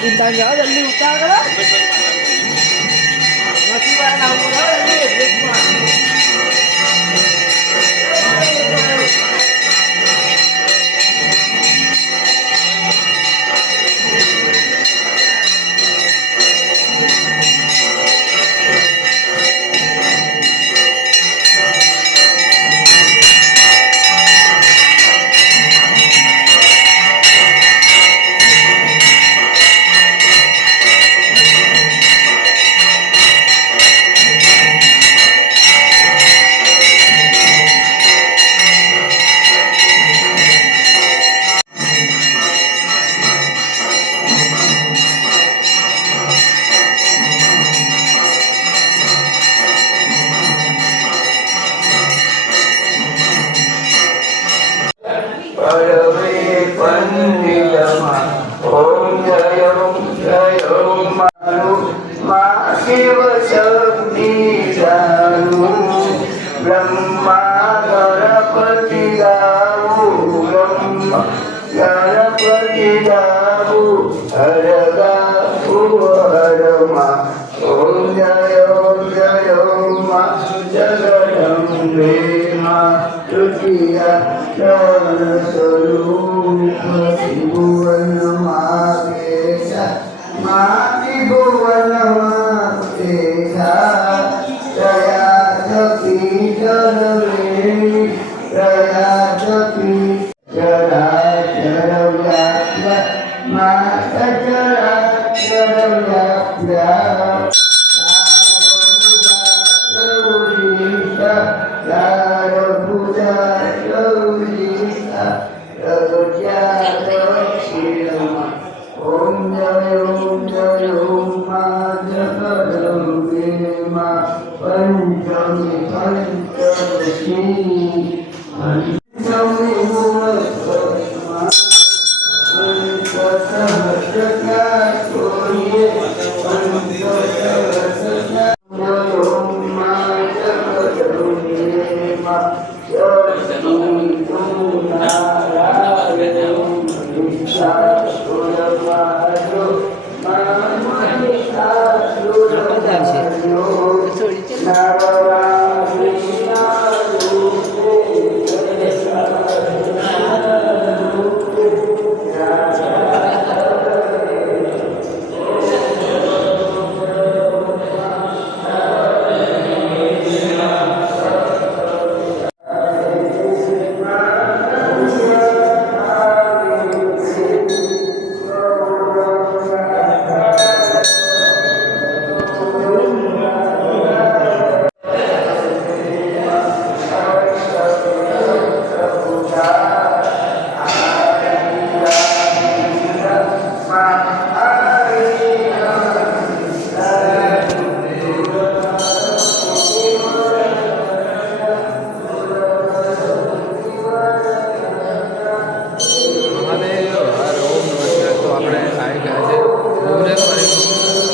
चिंता जाओ जल्दी उठा करो मछली वाला नाम बोलो जल्दी ब्रेक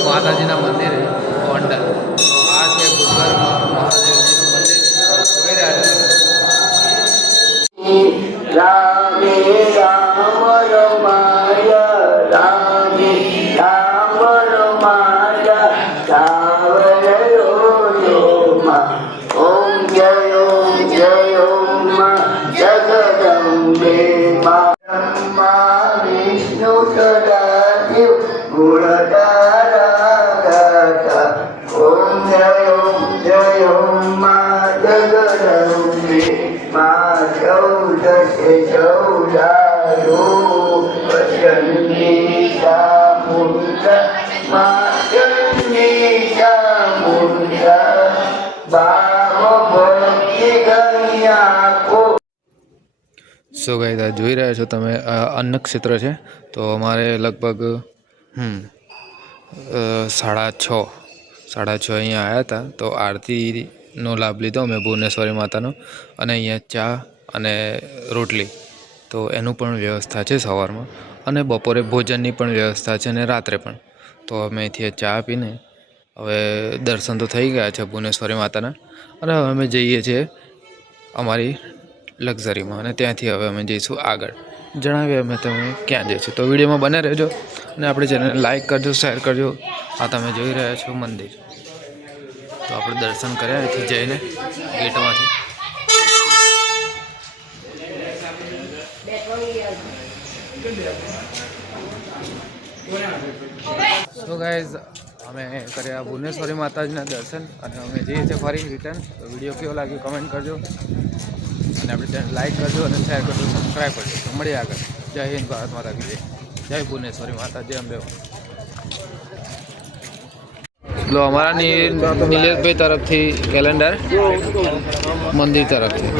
માતાજીના મંદિરે ગોંડલ આ છે ભૂગર્ભ મહાદેવજીનું મંદિર જોઈ રહ્યા છો રામે રામ રમાય રામે રામ રમાય ઓમ જય માં જગદંબે માં વિષ્ણુ સદાશિવ ગુણધારા ઓમ જય માં જગદંબે માં ચૌદશે ચૌદારો ચંડી ચામુંડ માં ચંડી ચામુંડ બામ ભક્તિ ગણ્યા કો. સો ગાઈસ જોઈ રહ્યા છો તમે અન્ન ક્ષેત્ર છે તો અમારે લગભગ 6:30 અહીંયા આવ્યા હતા તો આરતીનો લાભ લીધો અમે ભુવનેશ્વરી માતાનો અને અહીંયા ચા અને રોટલી તો એનું પણ વ્યવસ્થા છે સવારમાં અને બપોરે ભોજનની પણ વ્યવસ્થા છે અને રાત્રે પણ. તો અમે અહીંથી ચા પીને હવે દર્શન તો થઈ ગયા છે ભુવનેશ્વરી માતાના અને હવે અમે જઈએ છીએ અમારી લક્ઝરીમાં અને ત્યાંથી હવે અમે જઈશું આગળ. જણાવીએ અમે તમે ક્યાં જઈશું તો વિડીયોમાં બને રહેજો અને આપણી ચેનલને લાઈક કરજો, શેર કરજો. આ તમે જોઈ રહ્યા છો મંદિર. તો આપણે દર્શન કર્યા અહીંથી જઈને ગેટમાંથી. તો ગાઈઝ અમે કર્યા ભુવનેશ્વરી માતાજીના દર્શન અને અમે જઈએ છીએ ફરી રિટર્ન. તો વિડીયો કેવો લાગ્યો કમેન્ટ કરજો અને આપણી ચેનલ લાઈક કરજો અને શેર કરજો, સબસ્ક્રાઈબ કરજો. તો મળીએ આગળ. જય હિન્દ, ભારત માતા કી જય. જય ભુવનેશ્વરી માતા, જય અંબે. લો અમારા નિલેશભાઈ તરફથી કેલેન્ડર મંદિર તરફથી.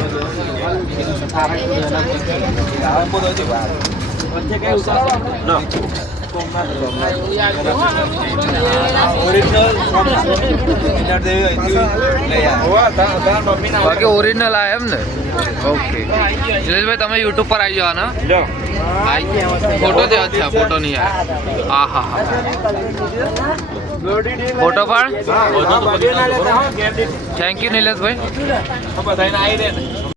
બાકી ઓરિજિનલ આ એમ ને? ઓકે નિલેશભાઈ તમે યુટ્યુબ પર આવી જવાના? ફોટો દે. અચ્છા ફોટો નહીં આવે. હા હા હા ફોટો પણ. Thank you Nileshbhai.